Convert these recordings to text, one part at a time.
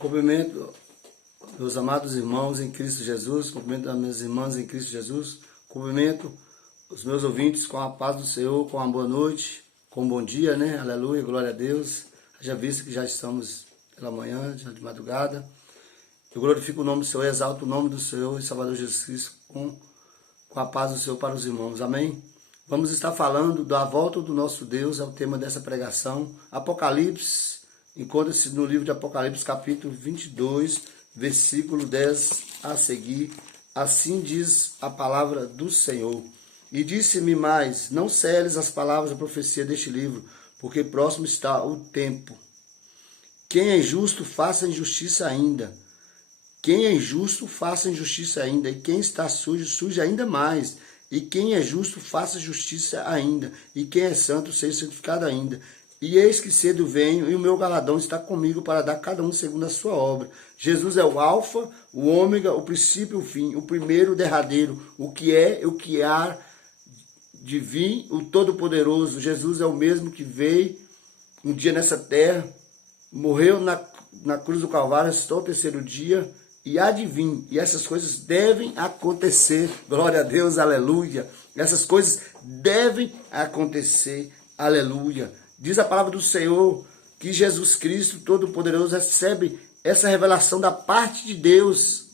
Cumprimento meus amados irmãos em Cristo Jesus, cumprimento as minhas irmãs em Cristo Jesus, cumprimento os meus ouvintes com a paz do Senhor, com uma boa noite, com um bom dia, né? Aleluia, glória a Deus. Já visto que já estamos pela manhã, já de madrugada. Eu glorifico o nome do Senhor, exalto o nome do Senhor e Salvador Jesus Cristo com a paz do Senhor para os irmãos. Amém? Vamos estar falando da volta do nosso Deus, é o tema dessa pregação. Apocalipse, encontra-se no livro de Apocalipse, capítulo 22, versículo 10 a seguir. Assim diz a palavra do Senhor. E disse-me mais, não celes as palavras da profecia deste livro, porque próximo está o tempo. Quem é justo, faça injustiça ainda. Quem é injusto, faça injustiça ainda. E quem está sujo, suje ainda mais. E quem é justo, faça justiça ainda. E quem é santo, seja santificado ainda. E eis que cedo venho, e o meu galardão está comigo para dar cada um segundo a sua obra. Jesus é o alfa, o ômega, o princípio e o fim, o primeiro, o derradeiro, o que é, o que há de vir, o todo-poderoso. Jesus é o mesmo que veio um dia nessa terra, morreu na cruz do Calvário, ressuscitou ao terceiro dia, e há de vir. E essas coisas devem acontecer. Glória a Deus, aleluia. Essas coisas devem acontecer, aleluia. Diz a palavra do Senhor que Jesus Cristo, Todo-Poderoso, recebe essa revelação da parte de Deus.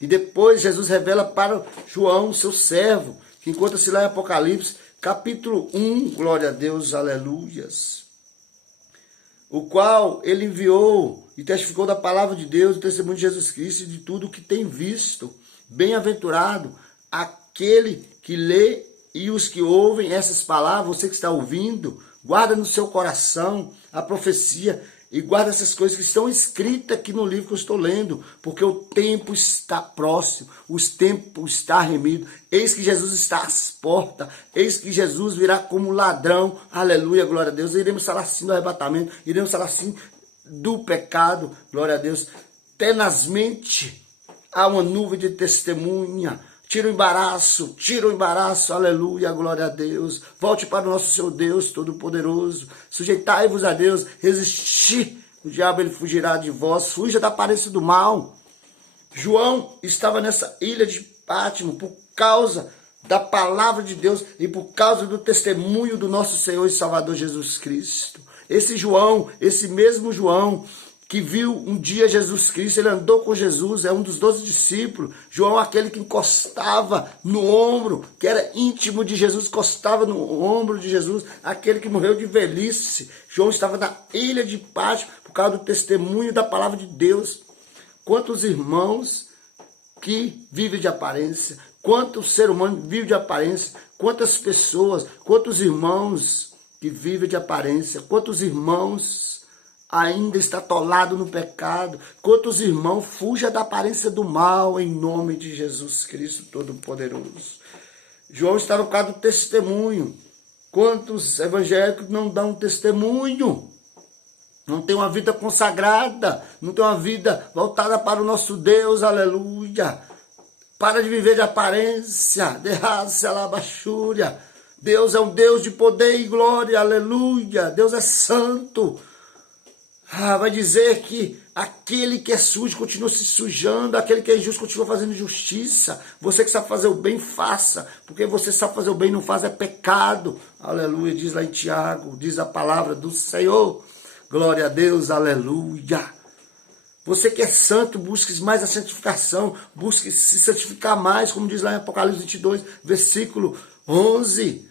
E depois Jesus revela para João, seu servo, que encontra-se lá em Apocalipse, capítulo 1, glória a Deus, aleluias. O qual ele enviou e testificou da palavra de Deus, do testemunho de Jesus Cristo e de tudo o que tem visto. Bem-aventurado aquele que lê e os que ouvem essas palavras, você que está ouvindo, guarda no seu coração a profecia e guarda essas coisas que estão escritas aqui no livro que eu estou lendo, porque o tempo está próximo, o tempo está remido. Eis que Jesus está às portas, eis que Jesus virá como ladrão, aleluia, glória a Deus. Iremos falar assim do arrebatamento, iremos falar assim do pecado, glória a Deus. Tenazmente há uma nuvem de testemunha. Tira o embaraço, aleluia, glória a Deus. Volte para o nosso Senhor Deus Todo-Poderoso. Sujeitai-vos a Deus, resistir, o diabo ele fugirá de vós. Fuja da aparência do mal. João estava nessa ilha de Pátimo por causa da palavra de Deus e por causa do testemunho do nosso Senhor e Salvador Jesus Cristo. Esse João, esse mesmo João, que viu um dia Jesus Cristo, ele andou com Jesus, é um dos 12 discípulos. João, aquele que encostava no ombro, que era íntimo de Jesus, encostava no ombro de Jesus, aquele que morreu de velhice. João estava na ilha de Pátimo por causa do testemunho da palavra de Deus. Quantos irmãos que vivem de aparência, quantos ser humano vive de aparência, quantas pessoas, quantos irmãos que vivem de aparência, quantos irmãos ainda está atolado no pecado. Quantos irmãos fuja da aparência do mal em nome de Jesus Cristo Todo-Poderoso. João estava por causa do testemunho. Quantos evangélicos não dão testemunho? Não tem uma vida consagrada, não tem uma vida voltada para o nosso Deus, aleluia. Para de viver de aparência, derraça a bachúria. Deus é um Deus de poder e glória, aleluia. Deus é santo. Vai dizer que aquele que é sujo continua se sujando, aquele que é injusto continua fazendo justiça. Você que sabe fazer o bem, faça, porque você sabe fazer o bem e não faz, é pecado. Aleluia, diz lá em Tiago, diz a palavra do Senhor. Glória a Deus, aleluia. Você que é santo, busque mais a santificação, busque se santificar mais, como diz lá em Apocalipse 22, versículo 11.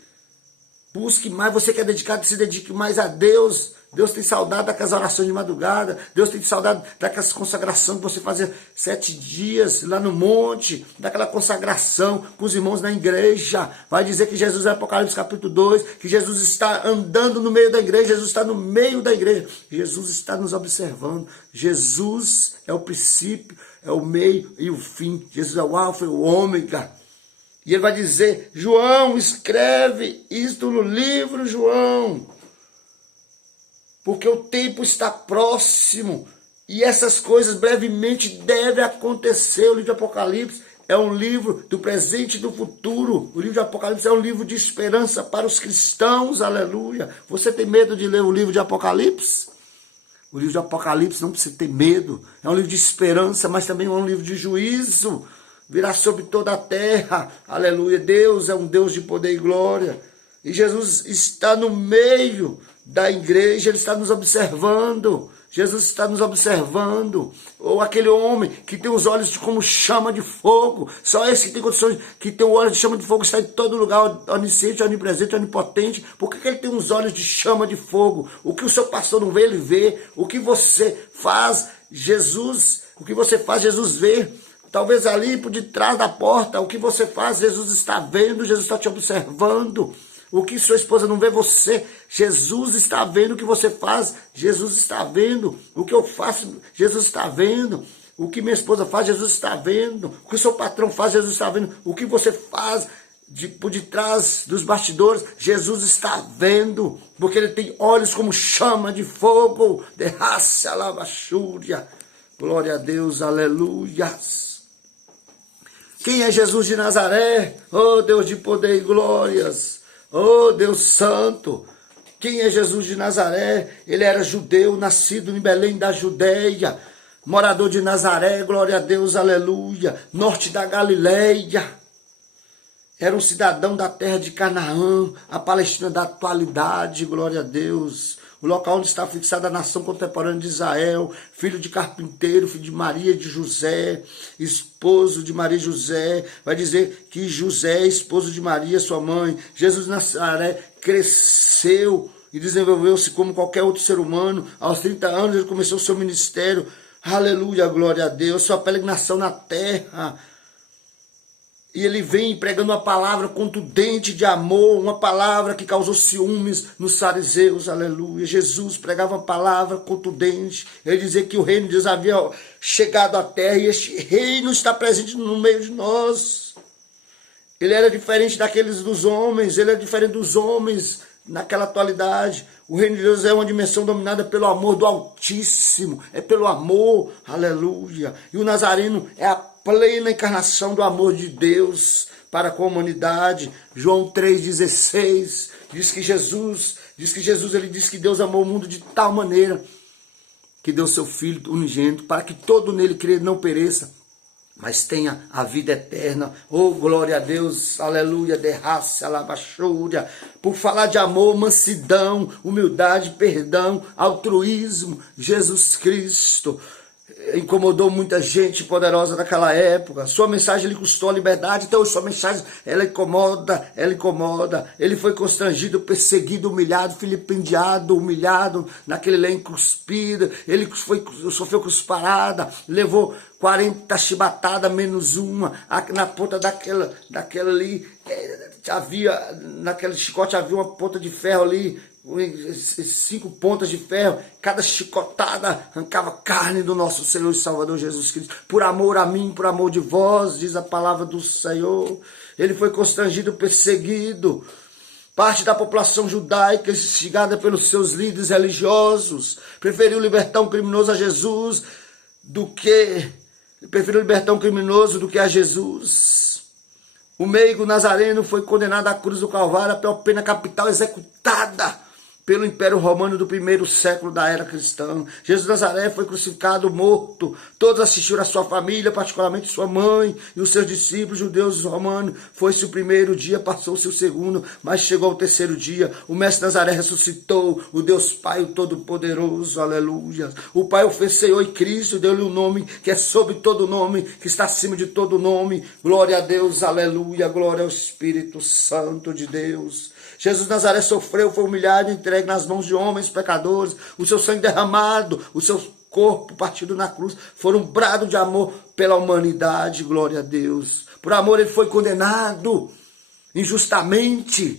Busque mais, você que é dedicado, se dedique mais a Deus. Deus tem saudade daquelas orações de madrugada. Deus tem saudade daquelas consagrações que você fazia 7 dias lá no monte. Daquela consagração com os irmãos na igreja. Vai dizer que Jesus é Apocalipse capítulo 2. Que Jesus está andando no meio da igreja. Jesus está no meio da igreja. Jesus está nos observando. Jesus é o princípio, é o meio e o fim. Jesus é o alfa e o ômega. E ele vai dizer, João, escreve isto no livro, João. Porque o tempo está próximo. E essas coisas brevemente devem acontecer. O livro de Apocalipse é um livro do presente e do futuro. O livro de Apocalipse é um livro de esperança para os cristãos. Aleluia. Você tem medo de ler o livro de Apocalipse? O livro de Apocalipse não precisa ter medo. É um livro de esperança, mas também é um livro de juízo. Virá sobre toda a terra. Aleluia. Deus é um Deus de poder e glória. E Jesus está no meio da igreja. Ele está nos observando. Jesus está nos observando. Ou aquele homem que tem os olhos como chama de fogo. Só esse que tem condições, que tem o olho de chama de fogo, está em todo lugar, onisciente, onipresente, onipotente. Por que ele tem os olhos de chama de fogo? O que o seu pastor não vê, ele vê. O que você faz, Jesus vê. Talvez ali por detrás da porta, o que você faz, Jesus está vendo, Jesus está te observando. O que sua esposa não vê, você, Jesus está vendo o que você faz, Jesus está vendo. O que eu faço, Jesus está vendo. O que minha esposa faz, Jesus está vendo. O que o seu patrão faz, Jesus está vendo. O que você faz por detrás dos bastidores, Jesus está vendo. Porque ele tem olhos como chama de fogo. Derraça a lavachúria. Glória a Deus, aleluia. Quem é Jesus de Nazaré? Oh, Deus de poder e glórias. Oh, Deus Santo. Quem é Jesus de Nazaré? Ele era judeu, nascido em Belém da Judeia. Morador de Nazaré, glória a Deus, aleluia. Norte da Galileia. Era um cidadão da terra de Canaã, a Palestina da atualidade, glória a Deus. O local onde está fixada a nação contemporânea de Israel, filho de carpinteiro, filho de Maria e de José, esposo de Maria e José. Vai dizer que José, esposo de Maria, sua mãe. Jesus de Nazaré cresceu e desenvolveu-se como qualquer outro ser humano. Aos 30 anos ele começou o seu ministério. Aleluia, glória a Deus. Sua peregrinação na terra. E ele vem pregando uma palavra contundente de amor, uma palavra que causou ciúmes nos fariseus, aleluia. Jesus pregava uma palavra contundente. Ele dizia que o reino de Deus havia chegado à terra e este reino está presente no meio de nós. Ele era diferente dos homens, ele era diferente dos homens naquela atualidade. O reino de Deus é uma dimensão dominada pelo amor do Altíssimo, é pelo amor, aleluia. E o Nazareno é a plena encarnação do amor de Deus para com a humanidade. João 3,16 diz que Jesus, ele diz que Deus amou o mundo de tal maneira que deu seu Filho unigênito para que todo nele crê não pereça, mas tenha a vida eterna. Oh, glória a Deus, aleluia, derraça a lavachúria. Por falar de amor, mansidão, humildade, perdão, altruísmo, Jesus Cristo incomodou muita gente poderosa naquela época. Sua mensagem lhe custou a liberdade, então sua mensagem, ela incomoda. Ele foi constrangido, perseguido, humilhado, filipendiado, humilhado, naquele lenho cuspido. Ele sofreu cusparada, levou 40 chibatadas menos uma, na ponta daquela ali, naquele chicote havia uma ponta de ferro ali, 5 pontas de ferro, cada chicotada arrancava carne do nosso Senhor e Salvador Jesus Cristo, por amor a mim, por amor de vós, diz a palavra do Senhor. Ele foi constrangido, perseguido. Parte da população judaica, instigada pelos seus líderes religiosos, preferiu libertar um criminoso a Jesus do que a Jesus. O meigo nazareno foi condenado à cruz do Calvário, a pior pena capital executada pelo Império Romano do primeiro século da era cristã. Jesus de Nazaré foi crucificado, morto. Todos assistiram a sua família, particularmente sua mãe e os seus discípulos judeus e romanos. Foi-se o primeiro dia, passou-se o segundo, mas chegou o terceiro dia. O Mestre Nazaré ressuscitou, o Deus Pai, o Todo-Poderoso, aleluia. O Pai o fez Senhor e Cristo, deu-lhe um nome que é sobre todo nome, que está acima de todo nome. Glória a Deus, aleluia. Glória ao Espírito Santo de Deus. Jesus de Nazaré sofreu, foi humilhado, entregue nas mãos de homens pecadores, o seu sangue derramado, o seu corpo partido na cruz, foram um brado de amor pela humanidade, glória a Deus. Por amor ele foi condenado injustamente,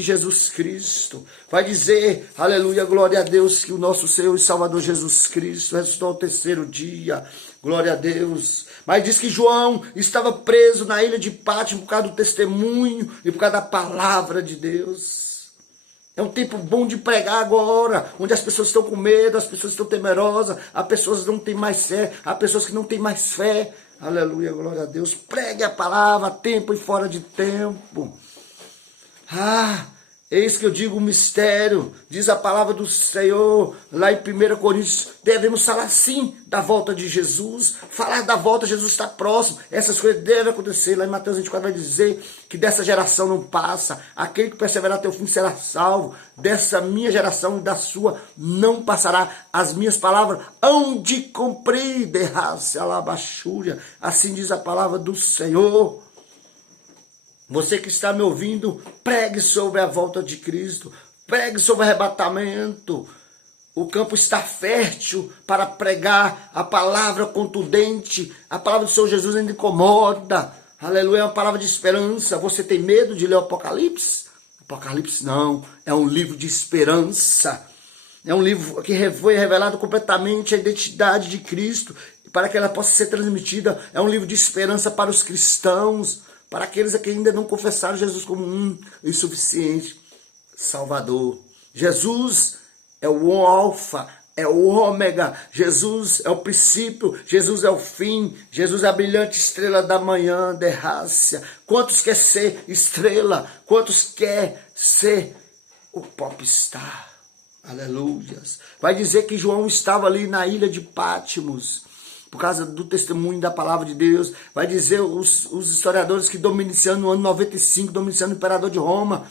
Jesus Cristo. Vai dizer, aleluia, glória a Deus, que o nosso Senhor e Salvador Jesus Cristo ressuscitou ao terceiro dia, glória a Deus. Mas diz que João estava preso na ilha de Patmos por causa do testemunho e por causa da palavra de Deus. É um tempo bom de pregar agora, onde as pessoas estão com medo, as pessoas estão temerosas, as pessoas não têm mais fé, há pessoas que não têm mais fé. Aleluia, glória a Deus. Pregue a palavra a tempo e fora de tempo. Eis que eu digo o mistério, diz a palavra do Senhor, lá em 1 Coríntios, devemos falar sim da volta de Jesus, falar da volta, Jesus está próximo, essas coisas devem acontecer. Lá em Mateus 24 vai dizer que dessa geração não passa, aquele que perseverar até o fim será salvo, dessa minha geração e da sua não passará as minhas palavras, hão de cumprir, derrace alabachúria, assim diz a palavra do Senhor. Você que está me ouvindo, pregue sobre a volta de Cristo, pregue sobre o arrebatamento. O campo está fértil para pregar a palavra contundente. A palavra do Senhor Jesus ainda incomoda. Aleluia, é uma palavra de esperança. Você tem medo de ler o Apocalipse? Apocalipse não, é um livro de esperança. É um livro que foi revelado completamente a identidade de Cristo, para que ela possa ser transmitida. É um livro de esperança para os cristãos, para aqueles que ainda não confessaram Jesus como e suficiente Salvador. Jesus é o alfa, é o ômega. Jesus é o princípio, Jesus é o fim. Jesus é a brilhante estrela da manhã, derrácia. Quantos quer ser estrela? Quantos quer ser o popstar? Aleluias. Vai dizer que João estava ali na ilha de Patmos, por causa do testemunho da palavra de Deus. Vai dizer os historiadores que Domiciano, no ano 95, Domiciano, imperador de Roma,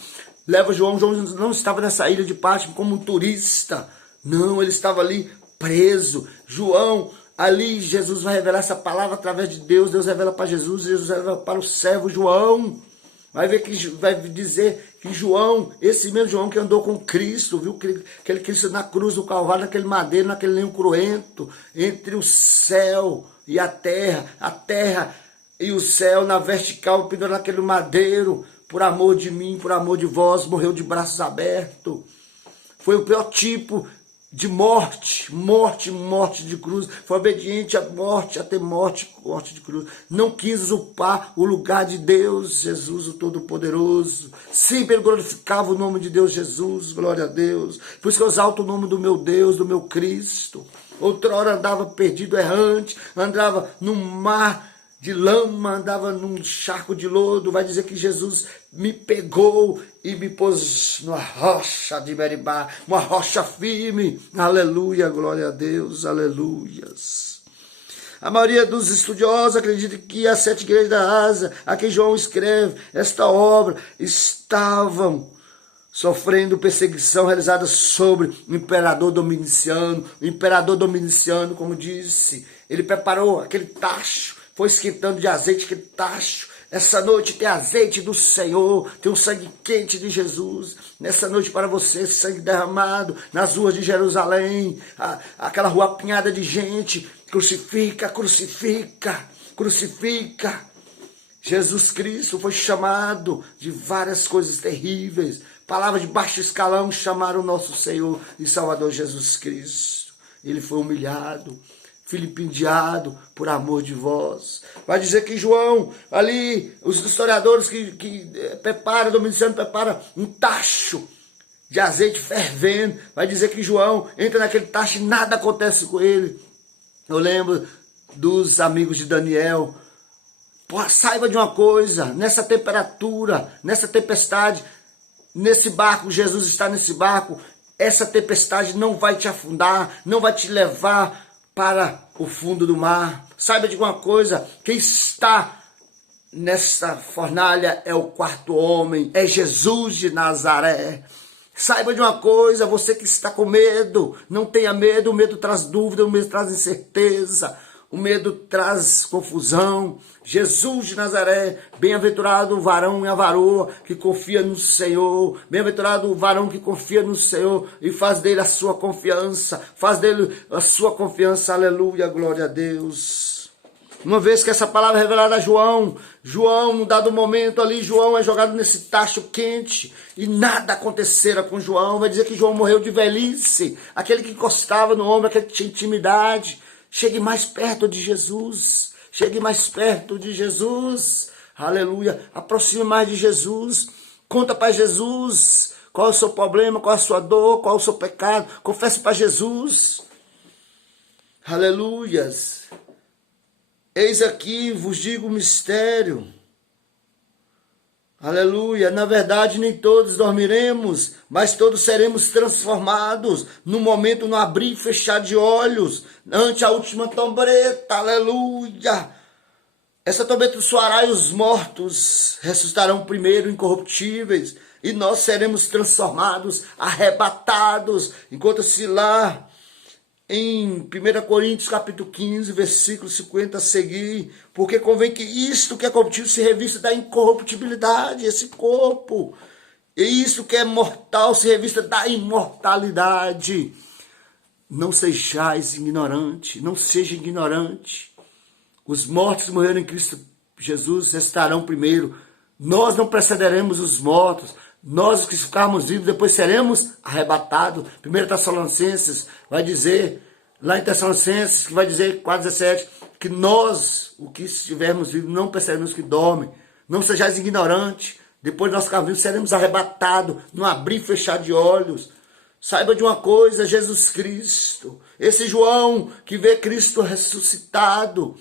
leva João. João não estava nessa ilha de Patmos como um turista. Não, ele estava ali preso. João, ali Jesus vai revelar essa palavra através de Deus. Deus revela para Jesus, Jesus revela para o servo João. Vai dizer que João, esse mesmo João que andou com Cristo, viu aquele Cristo na cruz do Calvário, naquele madeiro, naquele lenho cruento, entre o céu e a terra e o céu na vertical, pendurado naquele madeiro, por amor de mim, por amor de vós, morreu de braços abertos. Foi o pior tipo de morte de cruz. Foi obediente à morte, até morte de cruz. Não quis usurpar o lugar de Deus, Jesus, o Todo-Poderoso. Sempre ele glorificava o nome de Deus, Jesus, glória a Deus. Por isso que eu exalto o nome do meu Deus, do meu Cristo. Outrora andava perdido, errante, andava no mar de lama, andava num charco de lodo. Vai dizer que Jesus me pegou e me pôs numa rocha de Meribá, uma rocha firme. Aleluia, glória a Deus, aleluias. A maioria dos estudiosos acredita que as 7 igrejas da Ásia, a quem João escreve esta obra, estavam sofrendo perseguição realizada sobre o imperador Domiciano. O imperador Domiciano, como disse, ele preparou aquele tacho, foi esquentando de azeite aquele tacho. Essa noite tem azeite do Senhor, tem o sangue quente de Jesus. Nessa noite para você, sangue derramado nas ruas de Jerusalém, aquela rua apinhada de gente. Crucifica, crucifica, crucifica. Jesus Cristo foi chamado de várias coisas terríveis. Palavras de baixo escalão chamaram o nosso Senhor e Salvador Jesus Cristo. Ele foi humilhado, filipendiado por amor de vós. Vai dizer que João, ali, os historiadores que preparam, Domiciano prepara um tacho de azeite fervendo. Vai dizer que João entra naquele tacho e nada acontece com ele. Eu lembro dos amigos de Daniel. Pô, saiba de uma coisa, nessa temperatura, nessa tempestade, nesse barco, Jesus está nesse barco, essa tempestade não vai te afundar, não vai te levar para o fundo do mar. Saiba de uma coisa, quem está nessa fornalha é o 4º homem, é Jesus de Nazaré. Saiba de uma coisa, você que está com medo, não tenha medo. O medo traz dúvida, o medo traz incerteza, o medo traz confusão. Jesus de Nazaré, bem-aventurado o varão e a varoa que confia no Senhor. Bem-aventurado o varão que confia no Senhor e faz dele a sua confiança. Faz dele a sua confiança, aleluia, glória a Deus. Uma vez que essa palavra é revelada a João, num dado momento ali, João é jogado nesse tacho quente e nada acontecera com João. Vai dizer que João morreu de velhice, aquele que encostava no ombro, aquele que tinha intimidade. Chegue mais perto de Jesus, chegue mais perto de Jesus, aleluia, aproxime mais de Jesus, conta para Jesus qual é o seu problema, qual é a sua dor, qual é o seu pecado, confesse para Jesus, aleluias. Eis aqui vos digo o mistério. Aleluia. Na verdade, nem todos dormiremos, mas todos seremos transformados no momento, no abrir e fechar de olhos, ante a última trombeta. Aleluia. Essa trombeta soará e os mortos ressuscitarão primeiro, incorruptíveis, e nós seremos transformados, arrebatados. Encontra-se lá em 1 Coríntios capítulo 15, versículo 50 a seguir, porque convém que isto que é corruptível se revista da incorruptibilidade, esse corpo, e isto que é mortal se revista da imortalidade. Não sejais ignorante, não seja ignorante. Os mortos que morreram em Cristo Jesus estarão primeiro. Nós não precederemos os mortos. Nós, os que ficarmos vivos, depois seremos arrebatados. 1 Tessalonicenses vai dizer, lá em Tessalonicenses, que vai dizer 4,17, que nós, o que estivermos vivos, não percebemos que dormem. Não sejais ignorante. Depois nós ficarmos vivos, seremos arrebatados, no abrir e fechar de olhos. Saiba de uma coisa, Jesus Cristo. Esse João que vê Cristo ressuscitado,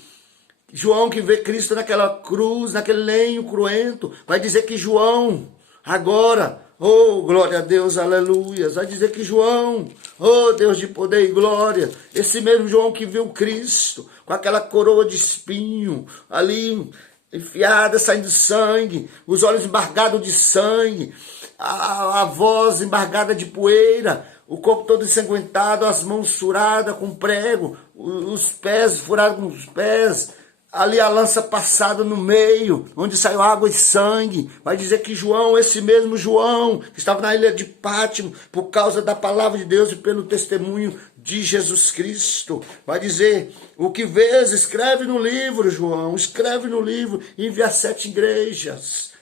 João que vê Cristo naquela cruz, naquele lenho cruento, vai dizer que João, agora, oh, glória a Deus, aleluia, vai dizer que João, oh, Deus de poder e glória, esse mesmo João que viu Cristo, com aquela coroa de espinho, ali, enfiada, saindo sangue, os olhos embargados de sangue, a voz embargada de poeira, o corpo todo ensanguentado, as mãos furadas com prego, os pés furados com os pés, ali a lança passada no meio, onde saiu água e sangue. Vai dizer que João, esse mesmo João, que estava na ilha de Pátimo, por causa da palavra de Deus e pelo testemunho de Jesus Cristo. Vai dizer, o que vês, escreve no livro, João, escreve no livro, envia 7 igrejas.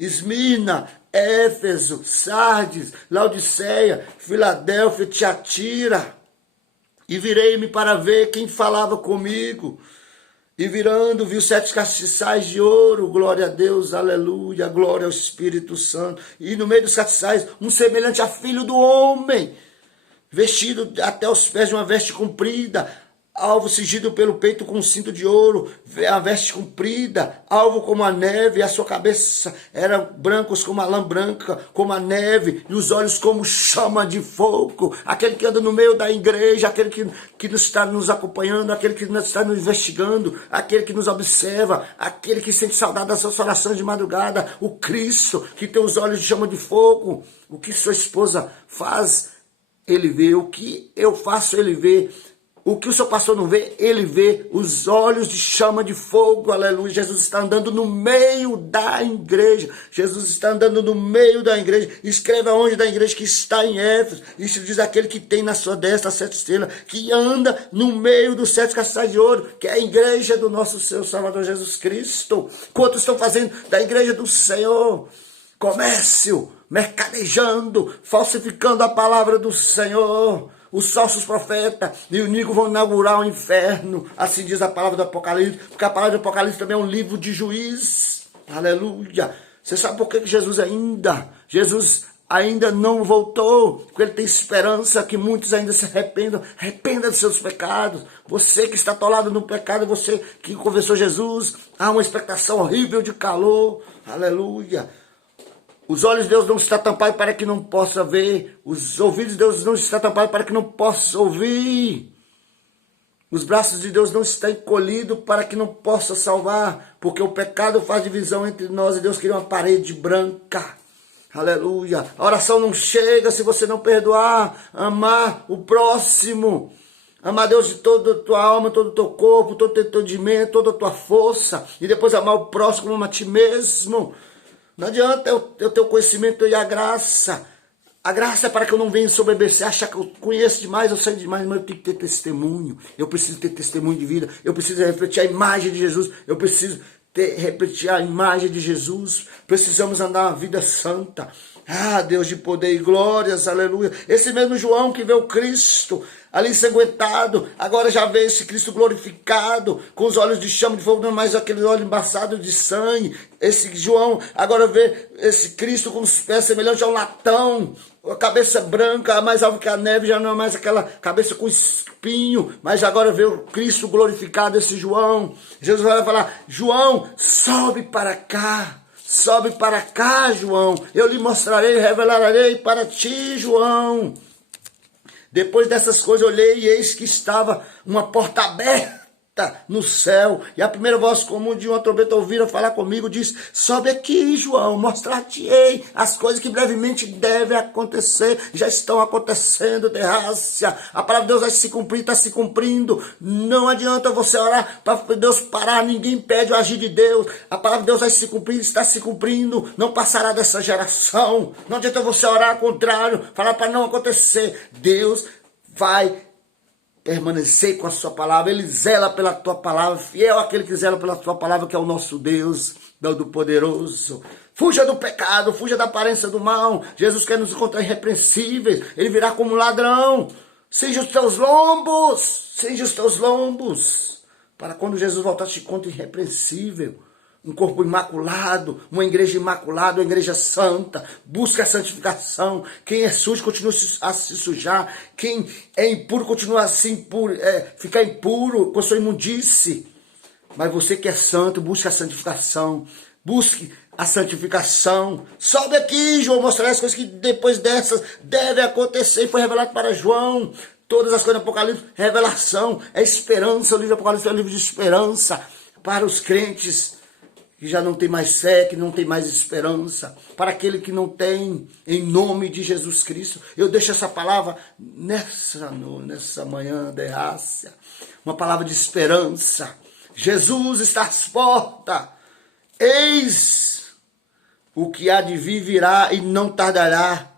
Esmirna, Éfeso, Sardes, Laodiceia, Filadélfia, Tiatira. E virei-me para ver quem falava comigo. E virando, viu 7 castiçais de ouro, glória a Deus, aleluia, glória ao Espírito Santo. E no meio dos castiçais, um semelhante a filho do homem, vestido até os pés de uma veste comprida, alvo cingido pelo peito com um cinto de ouro, a veste comprida, alvo como a neve, e a sua cabeça eram brancos como a lã branca, como a neve, e os olhos como chama de fogo. Aquele que anda no meio da igreja, aquele que está nos acompanhando, aquele que está nos investigando, aquele que nos observa, aquele que sente saudade das suas orações de madrugada, o Cristo, que tem os olhos de chama de fogo. O que sua esposa faz, ele vê. O que eu faço, ele vê. O que o seu pastor não vê, ele vê. Os olhos de chama de fogo, aleluia. Jesus está andando no meio da igreja. Jesus está andando no meio da igreja. Escreva aonde da igreja que está em Éfeso. Isso diz aquele que tem na sua destra 7 estrelas, que anda no meio dos 7 castiçais de ouro, que é a igreja do nosso Senhor Salvador Jesus Cristo. Quantos estão fazendo da igreja do Senhor comércio, mercadejando, falsificando a palavra do Senhor? Os falsos profetas e o Nico vão inaugurar o inferno, assim diz a palavra do Apocalipse, porque a palavra do Apocalipse também é um livro de juiz. Aleluia. Você sabe por que Jesus ainda não voltou? Porque ele tem esperança que muitos ainda se arrependam. Arrependa dos seus pecados. Você que está atolado no pecado, você que confessou Jesus, há uma expectação horrível de calor. Aleluia. Os olhos de Deus não estão tampados para que não possa ver. Os ouvidos de Deus não estão tampados para que não possa ouvir. Os braços de Deus não estão encolhidos para que não possa salvar. Porque o pecado faz divisão entre nós e Deus queria uma parede branca. Aleluia. A oração não chega se você não perdoar. Amar o próximo. Amar Deus de toda a tua alma, todo o teu corpo, todo o teu entendimento, toda a tua força. E depois amar o próximo como a ti mesmo. Não adianta eu ter o conhecimento e a graça. A graça é para que eu não venha ensoberbecer, achar que eu conheço demais, eu sei demais, mas eu tenho que ter testemunho. Eu preciso ter testemunho de vida. Eu preciso refletir a imagem de Jesus. Eu preciso refletir a imagem de Jesus. Precisamos andar uma vida santa. Ah, Deus de poder e glórias, aleluia. Esse mesmo João que vê o Cristo ali ensanguentado, agora já vê esse Cristo glorificado, com os olhos de chama de fogo, não mais aquele olho embaçado de sangue. Esse João agora vê esse Cristo com os pés semelhantes a um latão, a cabeça branca, mais alva que a neve, já não é mais aquela cabeça com espinho, mas agora vê o Cristo glorificado, esse João. Jesus vai falar, João, sobe para cá. sobe para cá, João. Eu lhe mostrarei, revelarei para ti, João. Depois dessas coisas, olhei e eis que estava uma porta aberta no céu, e a primeira voz comum de uma trombeta ouviram falar comigo, disse: sobe aqui, João, mostrar-te-ei as coisas que brevemente devem acontecer, já estão acontecendo, derrácia. A palavra de Deus vai se cumprir, está se cumprindo. Não adianta você orar para Deus parar, ninguém pede o agir de Deus. A palavra de Deus vai se cumprir, está se cumprindo, não passará dessa geração. Não adianta você orar ao contrário, falar para não acontecer. Deus vai permanecer com a sua palavra, ele zela pela tua palavra, fiel aquele que zela pela tua palavra, que é o nosso Deus, Todo-Poderoso. Fuja do pecado, fuja da aparência do mal. Jesus quer nos encontrar irrepreensíveis, ele virá como ladrão. Cinja os teus lombos, para quando Jesus voltar te encontre irrepreensível. Um corpo imaculado, uma igreja imaculada, uma igreja santa. Busca a santificação. Quem é sujo continua a se sujar. Quem é impuro continua a ficar impuro com sua imundice. Mas você que é santo, busque a santificação. Busque a santificação. Sobe aqui, João, mostrar as coisas que depois dessas devem acontecer. Foi revelado para João. Todas as coisas do Apocalipse, revelação, é esperança. O livro do Apocalipse é um livro de esperança para os crentes que já não tem mais fé, que não tem mais esperança, para aquele que não tem, em nome de Jesus Cristo. Eu deixo essa palavra nessa manhã, derrácia, uma palavra de esperança. Jesus está às portas, eis o que há de vir virá e não tardará.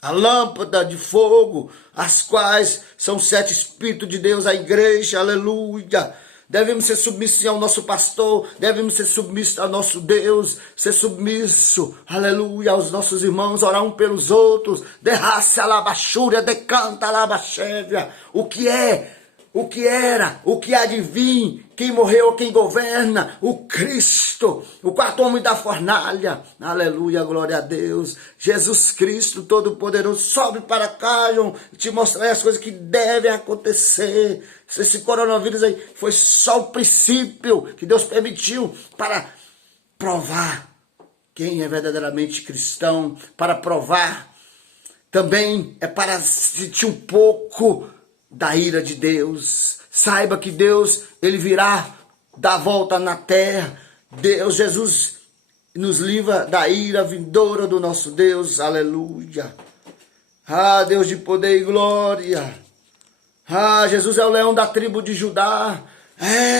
A lâmpada de fogo, as quais são 7 Espíritos de Deus, a igreja, aleluia. Devemos ser submissos ao nosso pastor, devemos ser submissos ao nosso Deus, ser submisso, aleluia, aos nossos irmãos, orar um pelos outros. Derraça a labachúria, decanta a labachévia. O que é, o que era, o que há de vir, quem morreu, quem governa, o Cristo, o quarto homem da fornalha, aleluia, glória a Deus. Jesus Cristo Todo-Poderoso, sobe para cá, João, te mostrar as coisas que devem acontecer. Esse coronavírus aí foi só o princípio que Deus permitiu para provar quem é verdadeiramente cristão, para provar também é para sentir um pouco da ira de Deus. Saiba que Deus, ele virá dar volta na terra. Jesus nos livra da ira vindoura do nosso Deus, aleluia. Ah, Deus de poder e glória. Ah, Jesus é o leão da tribo de Judá.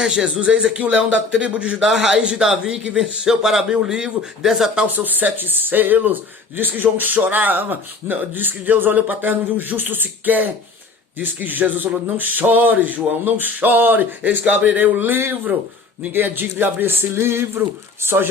Jesus, eis aqui o leão da tribo de Judá, a raiz de Davi, que venceu para abrir o livro, desatar os seus 7 selos. Diz que João chorava, diz que Deus olhou para a terra, não viu um justo sequer. Diz que Jesus falou: não chore, João, não chore, eis que eu abrirei o livro. Ninguém é digno de abrir esse livro, só Jesus.